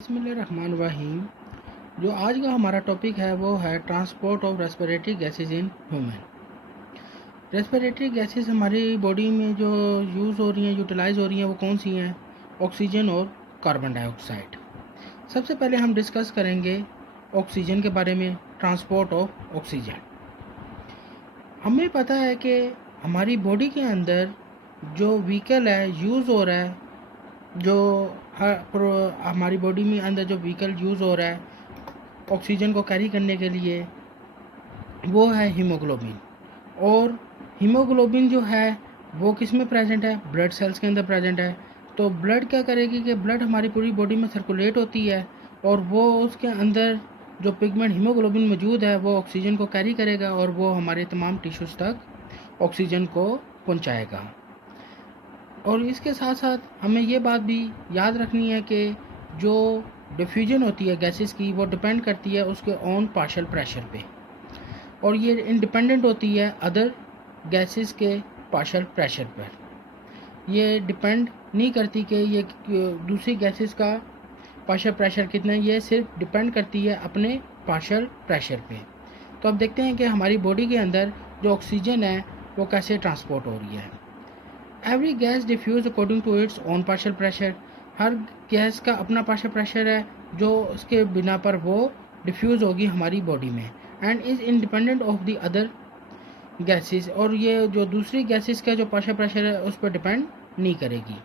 बिस्मिल्लाहिर्रहमानिर्रहीम। जो आज का हमारा टॉपिक है वो है transport of respiratory gases in human. Respiratory gases हमारी बॉडी में जो यूज़ हो रही हैं, यूटिलाइज हो रही हैं, वो कौन सी हैं? ऑक्सीजन और कार्बन डाइऑक्साइड। सबसे पहले हम डिस्कस करेंगे ऑक्सीजन के बारे में, ट्रांसपोर्ट ऑफ ऑक्सीजन। हमें पता है कि हमारी बॉडी के अंदर जो व्हीकल है यूज़ हो रहा है, जो हमारी बॉडी में अंदर जो व्हीकल यूज़ हो रहा है ऑक्सीजन को कैरी करने के लिए, वो है हीमोग्लोबिन। और हीमोग्लोबिन जो है वो किस में प्रेजेंट है? ब्लड सेल्स के अंदर प्रेजेंट है। तो ब्लड क्या करेगी कि ब्लड हमारी पूरी बॉडी में सर्कुलेट होती है और वो उसके अंदर जो पिगमेंट हीमोग्लोबिन मौजूद है वो ऑक्सीजन को कैरी करेगा और वो हमारे तमाम टिश्यूज़ तक ऑक्सीजन को पहुंचाएगा। और इसके साथ साथ हमें ये बात भी याद रखनी है कि जो डिफ्यूजन होती है गैसेस की, वो डिपेंड करती है उसके ऑन पार्शियल प्रेशर पे, और ये इंडिपेंडेंट होती है अदर गैसेस के पार्शियल प्रेशर पर। ये डिपेंड नहीं करती कि ये दूसरी गैसेस का पार्शियल प्रेशर कितना है, ये सिर्फ डिपेंड करती है अपने पार्शियल प्रेशर पे। तो अब देखते हैं कि हमारी बॉडी के अंदर जो ऑक्सीजन है वो कैसे ट्रांसपोर्ट हो रही है। Every gas diffuse according to its own partial pressure. हर गैस का अपना पार्शियल प्रेशर है जो उसके बिना पर वो डिफ्यूज़ होगी हमारी बॉडी में, and is independent of the other gases. और ये जो दूसरी गैसेस का जो पार्शियल प्रेशर है उस पर डिपेंड नहीं करेगी।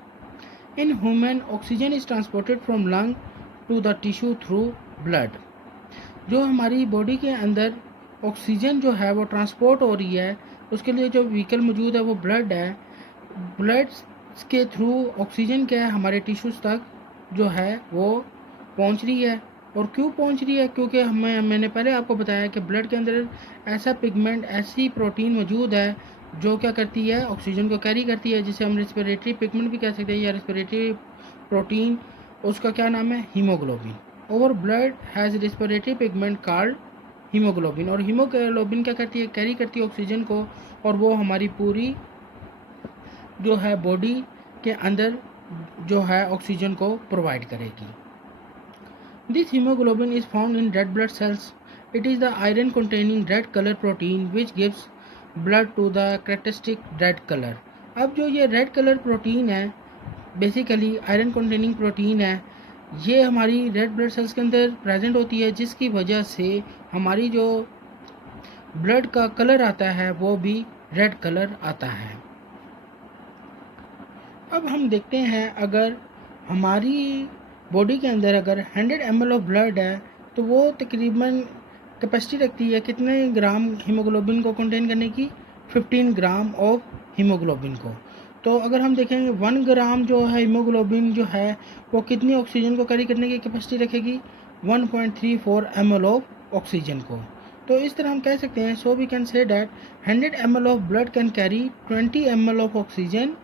In human oxygen is transported from lung to the tissue through blood. जो हमारी बॉडी के अंदर ऑक्सीजन जो है वो ट्रांसपोर्ट हो रही है, उसके लिए जो व्हीकल मौजूद है वो ब्लड है। ब्लड के थ्रू ऑक्सीजन क्या है हमारे टिश्यूज़ तक जो है वो पहुंच रही है। और क्यों पहुंच रही है? क्योंकि मैंने पहले आपको बताया कि ब्लड के अंदर ऐसा पिगमेंट, ऐसी प्रोटीन मौजूद है जो क्या करती है, ऑक्सीजन को कैरी करती है, जिसे हम रेस्पिरेटरी पिगमेंट भी कह सकते हैं या रेस्पिरेटरी प्रोटीन। उसका क्या नाम है? Haemoglobin. Over blood has respiratory pigment called haemoglobin. और हीमोग्लोबिन क्या करती है? कैरी करती है ऑक्सीजन को, और वो हमारी पूरी जो है बॉडी के अंदर जो है ऑक्सीजन को प्रोवाइड करेगी। This haemoglobin is found in red blood cells. It is the iron containing red colour protein which gives blood to the characteristic red colour. अब जो ये रेड कलर प्रोटीन है बेसिकली आयरन कंटेनिंग प्रोटीन है, ये हमारी red blood sales के अंदर present होती है, जिसकी वजह से हमारी जो ब्लड का कलर आता है वो भी रेड कलर आता है। अब हम देखते हैं, अगर हमारी बॉडी के अंदर अगर 100 ml ऑफ ब्लड है तो वो तकरीबन कैपेसिटी रखती है कितने ग्राम हीमोग्लोबिन को कंटेन करने की? 15 ग्राम ऑफ हीमोग्लोबिन को। तो अगर हम देखेंगे 1 ग्राम जो है हीमोग्लोबिन जो है वो कितनी ऑक्सीजन को कैरी करने की कैपेसिटी रखेगी? 1.34 ml ऑफ ऑक्सीजन को। तो इस तरह हम कह सकते हैं, so we can say that 100 ml of blood can carry 20 ml of oxygen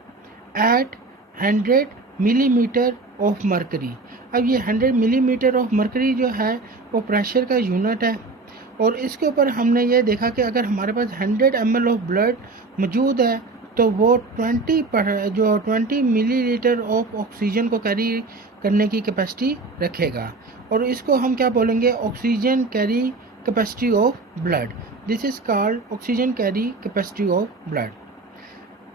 at 100 millimetre of mercury. अब ये 100 मिलीमीटर ऑफ मरकरी जो है वो प्रेशर का यूनिट है, और इसके ऊपर हमने ये देखा कि अगर हमारे पास 100 ml ऑफ ब्लड मौजूद है तो वो 20 मिलीलीटर ऑफ ऑक्सीजन को कैरी करने की कैपेसिटी रखेगा, और इसको हम क्या बोलेंगे? Oxygen carry capacity of blood. This is called oxygen carry capacity of blood.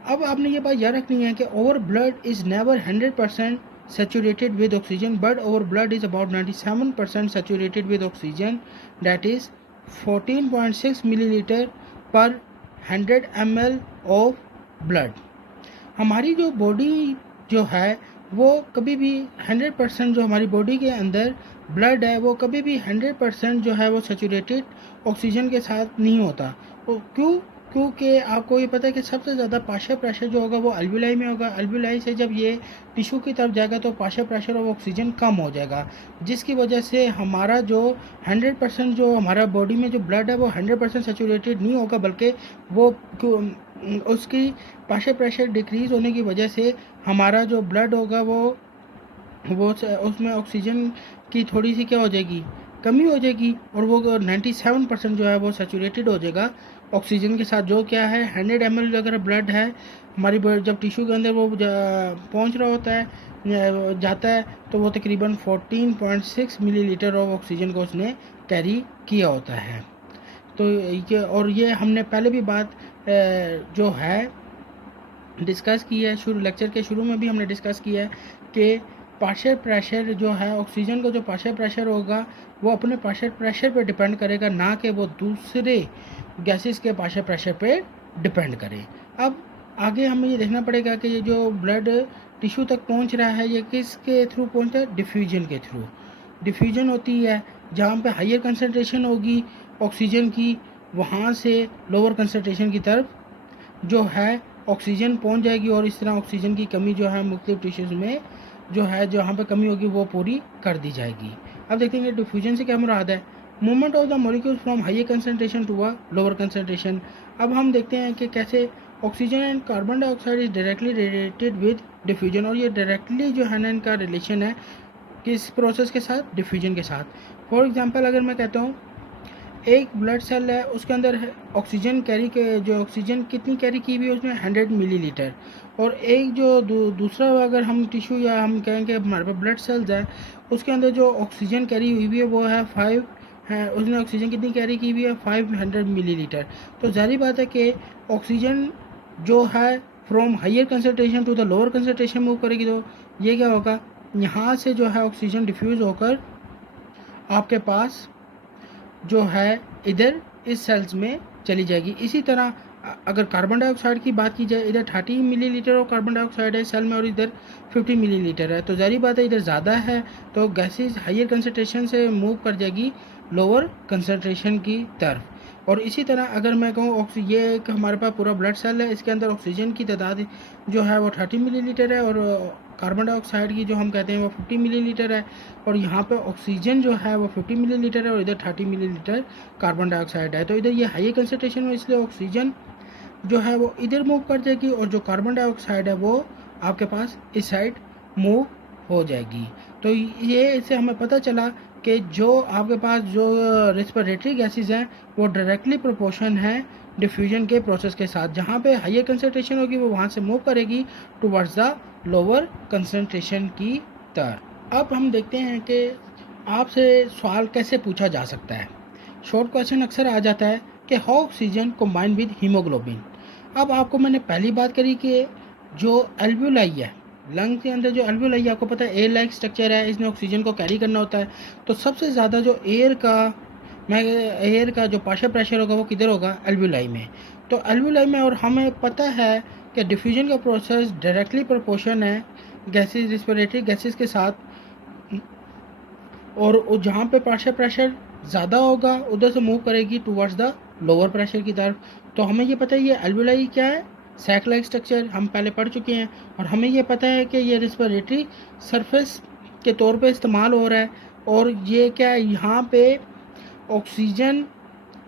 अब आपने ये बात याद रखनी है कि over blood is never 100% saturated with oxygen, but over blood is about 97% saturated with oxygen, that is 14.6 millilitre पर 100 ml of blood. हमारी जो बॉडी जो है वो कभी भी 100% जो हमारी बॉडी के अंदर ब्लड है वो कभी भी 100% जो है वो सेचूरेटेड ऑक्सीजन के साथ नहीं होता। तो क्यों? क्योंकि आपको ये पता है कि सबसे ज़्यादा पार्शियल प्रेशर जो होगा वो अल्विलाई में होगा। अल्विलाई से जब ये टिश्यू की तरफ जाएगा तो पार्शियल प्रेशर ऑफ ऑक्सीजन कम हो जाएगा, जिसकी वजह से हमारा जो 100% जो हमारा बॉडी में जो ब्लड है वो 100% सेचूरेटेड नहीं होगा, बल्कि वो उसकी पार्शियल प्रेशर डिक्रीज़ होने की वजह से हमारा जो ब्लड होगा वो उसमें ऑक्सीजन की थोड़ी सी क्या हो जाएगी? कमी हो जाएगी, और वो 97% जो है वो सेचूरेटेड हो जाएगा ऑक्सीजन के साथ। जो क्या है 100 ml अगर ब्लड है हमारी जब टिश्यू के अंदर वो पहुंच रहा होता है जाता है तो वो तकरीबन 14.6 मिलीलीटर ऑफ ऑक्सीजन को उसने कैरी किया होता है। तो ये हमने पहले भी बात जो है डिस्कस की है, शुरू लेक्चर के शुरू में भी हमने डिस्कस किया है कि पार्शियल प्रेशर जो है ऑक्सीजन का जो पार्शियल प्रेशर होगा वो अपने पार्शियल प्रेशर पे डिपेंड करेगा, ना कि वो दूसरे गैसेस के पार्शियल प्रेशर पे डिपेंड करे। अब आगे हमें ये देखना पड़ेगा कि ये जो ब्लड टिश्यू तक पहुंच रहा है ये किसके थ्रू पहुंचता है? डिफ्यूजन के थ्रू। डिफ्यूजन होती है जहाँ पे हायर कंसनट्रेशन होगी ऑक्सीजन की, वहाँ से लोअर कंसनट्रेशन की तरफ जो है ऑक्सीजन पहुंच जाएगी और इस तरह ऑक्सीजन की कमी जो है मुख्तलिफ टिश्यूज़ में जो है जहाँ पे कमी होगी वो पूरी कर दी जाएगी। अब देखेंगे डिफ्यूजन से क्या मुराद है? Movement of the molecules from higher concentration to a lower concentration. अब हम देखते हैं कि कैसे oxygen and carbon dioxide is directly related with diffusion, और ये डायरेक्टली जो है ना इनका रिलेशन है किस प्रोसेस के साथ? डिफ्यूजन के साथ। फॉर एग्जांपल अगर मैं कहता हूँ एक ब्लड सेल है उसके अंदर ऑक्सीजन कैरी के जो ऑक्सीजन कितनी कैरी की हुई है उसमें 100 मिलीलीटर, और एक जो दूसरा अगर हम टिश्यू या हम कहें कि हमारे पास ब्लड सेल्स है उसके अंदर जो ऑक्सीजन कैरी हुई है वो है 5 है, उसने ऑक्सीजन कितनी कैरी की हुई है? 500 मिलीलीटर। तो जाहिर बात है कि ऑक्सीजन जो है from higher concentration to the lower concentration move करेगी, तो ये क्या होगा? यहाँ से जो है ऑक्सीजन डिफ्यूज़ होकर आपके पास जो है इधर इस सेल्स में चली जाएगी। इसी तरह अगर कार्बन डाइऑक्साइड की बात की जाए, इधर 30 मिलीलीटर और कार्बन डाइऑक्साइड है सेल में और इधर 50 मिलीलीटर है, तो जाहिर बात है इधर ज़्यादा है तो गैसेज हायर कंसनट्रेशन से मूव कर जाएगी लोअर कंसनट्रेशन की तरफ। और इसी तरह अगर मैं कहूँ ये एक हमारे पास पूरा ब्लड सेल है, इसके अंदर ऑक्सीजन की तादाद जो है वो 30 मिलीलीटर है और कार्बन डाइऑक्साइड की जो हम कहते हैं वो 50 मिलीलीटर है, और यहाँ पे ऑक्सीजन जो है वो 50 मिलीलीटर है और इधर 30 मिलीलीटर कार्बन डाइऑक्साइड है। तो इधर ये हाई कंसनट्रेशन में इसलिए ऑक्सीजन जो है वो इधर मूव कर जाएगी और जो कार्बन डाइऑक्साइड है वो आपके पास इस साइड मूव हो जाएगी। तो ये इससे हमें पता चला कि जो आपके पास जो रेस्पिरेटरी गैसेस हैं वो डायरेक्टली प्रोपोर्शन है डिफ्यूजन के प्रोसेस के साथ। जहाँ पे हायर कंसनट्रेशन होगी वो वहाँ से मूव करेगी टुवर्ड्स द लोअर कंसनट्रेशन की तरफ। अब हम देखते हैं कि आपसे सवाल कैसे पूछा जा सकता है। शॉर्ट क्वेश्चन अक्सर आ जाता है कि how oxygen combine with haemoglobin. अब आपको मैंने पहली बात करी कि जो एल्वुलाई है लंग के अंदर, जो एल्वुलाई है आपको पता है एयर लाइक स्ट्रक्चर है, इसमें ऑक्सीजन को कैरी करना होता है। तो सबसे ज़्यादा जो एयर का जो पार्शियल प्रेशर होगा वो किधर होगा? एल्वुलाई में। तो एल्वुलाई में, और हमें पता है कि डिफ्यूजन का प्रोसेस डायरेक्टली प्रोपोर्शन है गैसेस रेस्पिरेटरी गैसेस के साथ, और जहाँ पे पार्शियल प्रेशर ज़्यादा होगा उधर से मूव करेगी टुवर्ड्स द लोअर प्रेशर की तरफ। तो हमें ये पता है ये एल्वुलाई क्या है? सैक लाइक स्ट्रक्चर हम पहले पढ़ चुके हैं, और हमें ये पता है कि ये रेस्पिरेटरी सरफेस के तौर पे इस्तेमाल हो रहा है, और ये क्या है यहाँ पे ऑक्सीजन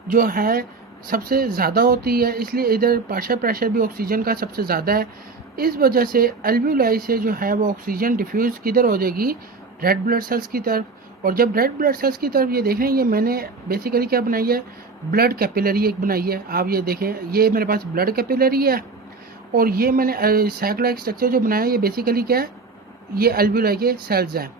जो है सबसे ज़्यादा होती है, इसलिए इधर पार्शियल प्रेशर भी ऑक्सीजन का सबसे ज़्यादा है। इस वजह से एल्वुलाई से जो है वो ऑक्सीजन डिफ्यूज़ किधर हो जाएगी? रेड ब्लड सेल्स की तरफ। और जब रेड ब्लड सेल्स की तरफ ये देखें, ये मैंने बेसिकली क्या बनाई है? ब्लड कैपिलरी एक बनाई है। आप ये देखें, ये मेरे पास ब्लड कैपिलरी है, और ये मैंने सैक लाइक स्ट्रक्चर जो बनाया है ये बेसिकली क्या है? ये एल्वुलाई के सेल्स हैं,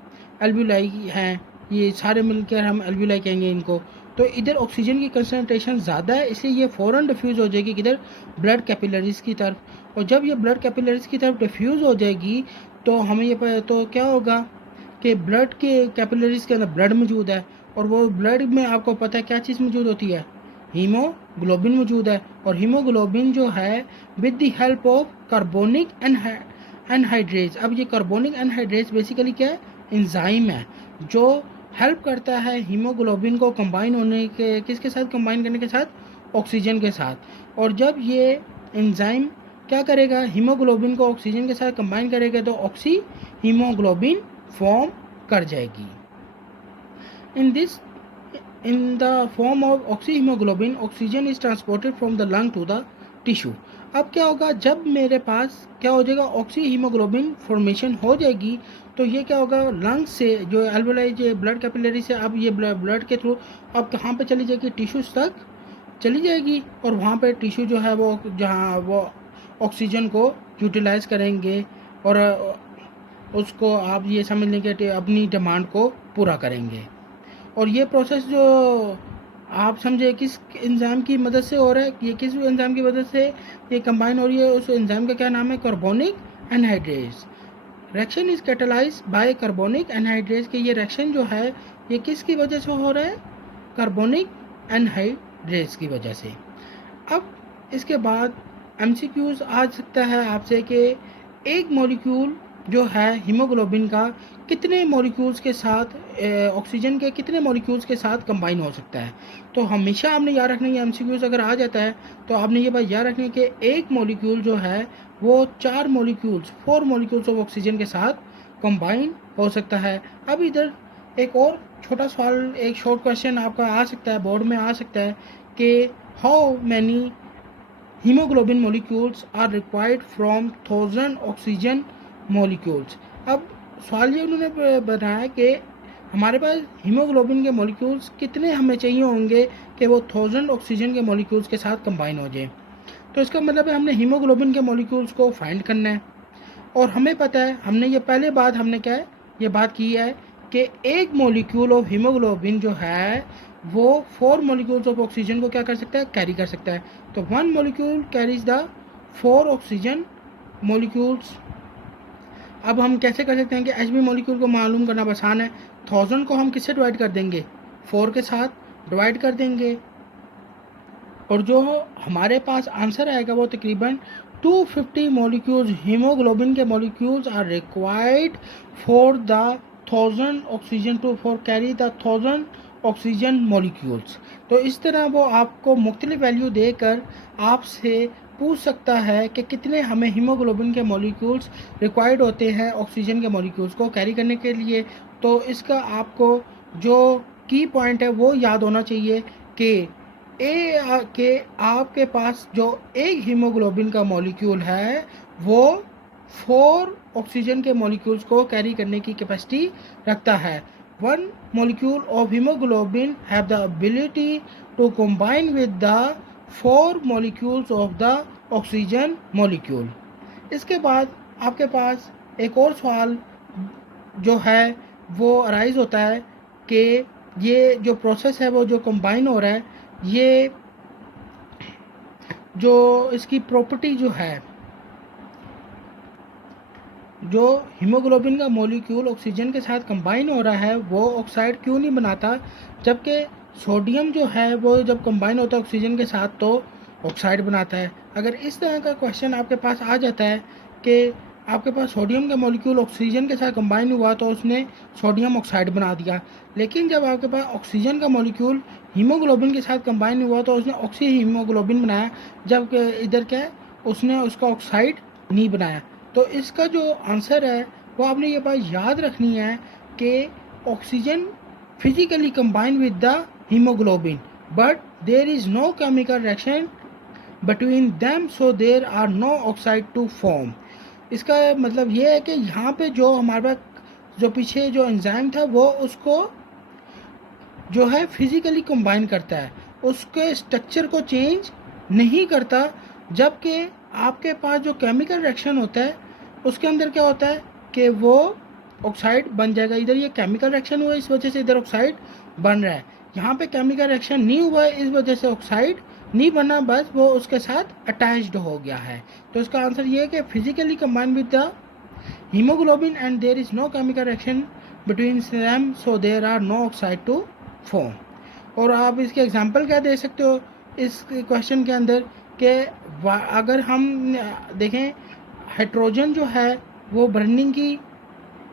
एल्वुलाई हैं, ये सारे मिलकर हम एल्वुलाई कहेंगे इनको। तो इधर ऑक्सीजन की कंसनट्रेशन ज़्यादा है, इसलिए ये फ़ौरन डिफ्यूज़ हो जाएगी किधर? ब्लड कैपिलरीज़ की तरफ। और जब ये ब्लड कैपिलरीज़ की तरफ डिफ्यूज़ हो जाएगी तो हमें ये तो क्या होगा कि ब्लड के कैपिलरीज़ के अंदर ब्लड मौजूद है, और वो ब्लड में आपको पता है क्या चीज़ मौजूद होती है? हीमोग्लोबिन मौजूद है। और हीमोग्लोबिन जो है with the help of carbonic anhydrase. अब ये कार्बोनिक एनहाइड्रेज बेसिकली क्या है? एंजाइम है जो हेल्प करता है हीमोग्लोबिन को कंबाइन होने के, किसके साथ कंबाइन करने के साथ? ऑक्सीजन के साथ। और जब ये एंजाइम क्या करेगा? हीमोग्लोबिन को ऑक्सीजन के साथ कंबाइन करेगा तो ऑक्सी हीमोग्लोबिन फॉर्म कर जाएगी। In the form of oxyhemoglobin, oxygen is transported from the lung to the tissue. अब क्या होगा? जब मेरे पास क्या हो जाएगा? ऑक्सी हीमोग्लोबिन फॉर्मेशन हो जाएगी, तो ये क्या होगा? लंग्स से जो एल्वुलाई जो ब्लड कैपिलरी से अब ये ब्लड के थ्रू अब कहाँ पे चली जाएगी? टिश्यूज़ तक चली जाएगी, और वहाँ पे टिश्यू जो है वो जहाँ वो ऑक्सीजन को यूटिलाइज करेंगे और उसको आप ये समझ लें कि अपनी डिमांड को पूरा करेंगे। और ये प्रोसेस जो आप समझे किस एंजाइम की मदद से हो रहा है, ये किस एंजाइम की मदद से ये कंबाइन हो रही है, उस एंजाइम का क्या नाम है, carbonic anhydrase. Reaction is catalyse by carbonic anhydrase, कि ये रिएक्शन जो है ये किसकी वजह से हो रहा है, कार्बोनिक एनहाइड्रेस की वजह से। अब इसके बाद एमसीक्यूज आ सकता है आपसे कि एक मॉलिक्यूल जो है हीमोग्लोबिन का कितने मॉलिक्यूल्स के साथ ऑक्सीजन के कितने मॉलिक्यूल्स के साथ कंबाइन हो सकता है। तो हमेशा आपने याद रखना है, एमसीक्यूज अगर आ जाता है तो आपने ये बात याद रखनी है कि एक मॉलिक्यूल जो है वो 4 मॉलिक्यूल्स ऑफ ऑक्सीजन के साथ कंबाइन हो सकता है। अब इधर एक और छोटा सवाल, एक शॉर्ट क्वेश्चन आपका आ सकता है, बोर्ड में आ सकता है कि how many hemoglobin molecules are required from 1000 oxygen molecules। अब सवाल ये उन्होंने बनाया कि हमारे पास हीमोग्लोबिन के मॉलिक्यूल्स कितने हमें चाहिए होंगे कि वो 1000 ऑक्सीजन के मॉलिक्यूल्स के साथ कंबाइन हो जाए। तो इसका मतलब है हमने हीमोग्लोबिन के मॉलिक्यूल्स को फाइंड करना है, और हमें पता है, हमने ये पहले बात हमने क्या है, ये बात की है कि एक मॉलिक्यूल ऑफ हीमोग्लोबिन जो है वो 4 मॉलिक्यूल्स ऑफ ऑक्सीजन को क्या कर सकता है, कैरी कर सकता है। तो 1 molecule carries the 4 oxygen molecules. अब हम कैसे कर सकते हैं कि एच बी मॉलिक्यूल को मालूम करना आसान है। 1000 को हम किससे डिवाइड कर देंगे, 4 के साथ डिवाइड कर देंगे, और जो हमारे पास आंसर आएगा वो तकरीबन 250 मॉलिक्यूल्स हीमोग्लोबिन के molecules are required for the 1000 oxygen to for carry the 1000 oxygen molecules. तो इस तरह वो आपको मुख्तलिफ वैल्यू देकर आपसे पूछ सकता है कि कितने हमें हीमोग्लोबिन के मॉलिक्यूल्स रिक्वायर्ड होते हैं ऑक्सीजन के मॉलिक्यूल्स को कैरी करने के लिए। तो इसका आपको जो की पॉइंट है वो याद होना चाहिए कि के आपके पास जो एक हीमोग्लोबिन का मॉलिक्यूल है वो 4 ऑक्सीजन के मॉलिक्यूल्स को कैरी करने की कैपेसिटी रखता है। 1 molecule of hemoglobin have the ability to combine with the 4 molecules of the oxygen molecule। इसके बाद आपके पास एक और सवाल जो है वो अराइज होता है कि ये जो प्रोसेस है वो जो कंबाइन हो रहा है, ये जो इसकी प्रॉपर्टी जो है, जो हीमोग्लोबिन का मॉलिक्यूल ऑक्सीजन के साथ कंबाइन हो रहा है वो ऑक्साइड क्यों नहीं बनाता, जबकि सोडियम जो है वो जब कंबाइन होता है ऑक्सीजन के साथ तो ऑक्साइड बनाता है। अगर इस तरह का क्वेश्चन आपके पास आ जाता है कि आपके पास सोडियम का मॉलिक्यूल ऑक्सीजन के साथ कंबाइन हुआ तो उसने सोडियम ऑक्साइड बना दिया, लेकिन जब आपके पास ऑक्सीजन का मॉलिक्यूल हीमोग्लोबिन के साथ कंबाइन हुआ तो उसने ऑक्सी हीमोग्लोबिन बनाया, जब इधर क्या है उसने उसका ऑक्साइड नहीं बनाया। तो इसका जो आंसर है वो आपने ये बात याद रखनी है कि oxygen physically combine with the haemoglobin but there is no chemical reaction between them, so there are no oxide to form. इसका मतलब ये है कि यहाँ पे जो हमारे पास जो पीछे जो एंजाइम था वो उसको जो है फिजिकली कंबाइन करता है, उसके स्ट्रक्चर को चेंज नहीं करता, जबकि आपके पास जो केमिकल रिएक्शन होता है उसके अंदर क्या होता है कि वो ऑक्साइड बन जाएगा। इधर ये केमिकल रिएक्शन हुआ इस वजह से इधर ऑक्साइड बन रहा है, यहाँ पे केमिकल रिएक्शन नहीं हुआ है इस वजह से ऑक्साइड नहीं बना, बस वो उसके साथ अटैच्ड हो गया है। तो इसका आंसर ये है कि physically combine with the haemoglobin and there is no chemical reaction between them, so there are no oxide to form. और आप इसके एग्जांपल क्या दे सकते हो इस क्वेश्चन के अंदर कि अगर हम देखें हाइड्रोजन जो है वो बर्निंग की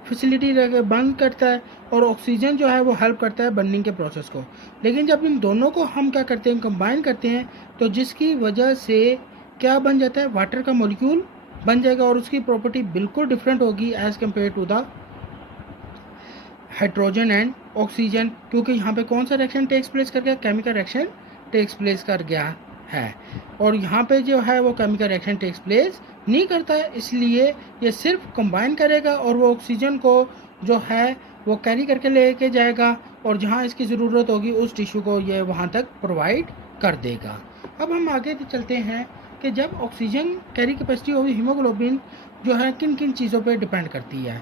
फैसिलिटी बंद करता है और ऑक्सीजन जो है वो हेल्प करता है बर्निंग के प्रोसेस को, लेकिन जब इन दोनों को हम क्या करते हैं कंबाइन करते हैं तो जिसकी वजह से क्या बन जाता है, वाटर का मॉलिक्यूल बन जाएगा और उसकी प्रॉपर्टी बिल्कुल डिफरेंट होगी as compare to the hydrogen and oxygen, क्योंकि यहाँ पे कौन सा रिएक्शन टेक्स प्लेस कर गया, केमिकल रिएक्शन टेक्स प्लेस कर गया है, और यहाँ पे जो है वो केमिकल रिएक्शन टेक्स प्लेस नहीं करता है, इसलिए ये सिर्फ कंबाइन करेगा और वो ऑक्सीजन को जो है वो कैरी करके लेके जाएगा और जहाँ इसकी ज़रूरत होगी उस टिश्यू को ये वहाँ तक प्रोवाइड कर देगा। अब हम आगे चलते हैं कि जब ऑक्सीजन कैरी कैपेसिटी होगी हीमोग्लोबिन जो है किन किन चीज़ों पे डिपेंड करती है।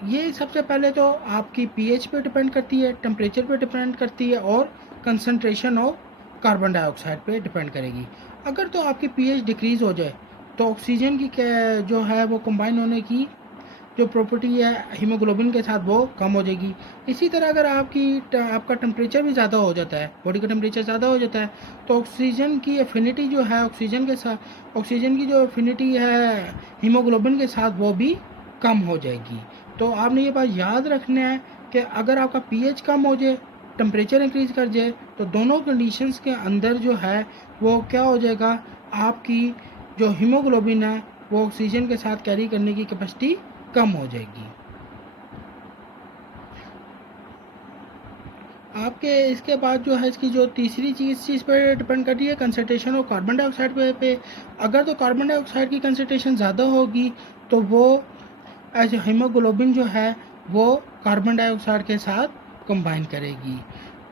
ये सबसे पहले तो आपकी पीएच पे डिपेंड करती है, टेम्परेचर पे डिपेंड करती है और कंसंट्रेशन ऑफ कार्बन डाइऑक्साइड पे डिपेंड करेगी। अगर तो आपकी पीएच डिक्रीज़ हो जाए तो ऑक्सीजन की जो है वो कंबाइन होने की जो प्रॉपर्टी है हीमोग्लोबिन के साथ वो कम हो जाएगी। इसी तरह अगर आपका टेम्परेचर भी ज़्यादा हो जाता है, बॉडी का टेम्परेचर ज़्यादा हो जाता है, तो ऑक्सीजन की एफिनिटी जो है ऑक्सीजन की जो एफिनिटी है हीमोग्लोबिन के साथ वो भी कम हो जाएगी। तो आपने ये बात याद रखना है कि अगर आपका पीएच कम हो जाए, टेम्परेचर इंक्रीज़ कर जाए, तो दोनों कंडीशंस के अंदर जो है वो क्या हो जाएगा, आपकी जो हीमोग्लोबिन है वो ऑक्सीजन के साथ कैरी करने की कैपेसिटी कम हो जाएगी। आपके इसके बाद जो है इसकी जो तीसरी चीज़ पर डिपेंड करती है कंसंट्रेशन ऑफ कार्बन डाइऑक्साइड पे। अगर तो कार्बन डाइऑक्साइड की कंसंट्रेशन ज़्यादा होगी तो वो एज हीमोग्लोबिन जो है वो कार्बन डाइऑक्साइड के साथ कंबाइन करेगी।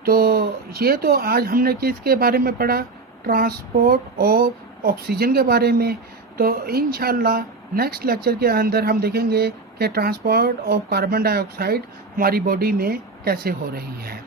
तो ये तो आज हमने किसके बारे में पढ़ा, ट्रांसपोर्ट ऑफ ऑक्सीजन के बारे में। तो इंशाल्लाह नेक्स्ट लेक्चर के अंदर हम देखेंगे कि ट्रांसपोर्ट ऑफ कार्बन डाइऑक्साइड हमारी बॉडी में कैसे हो रही है।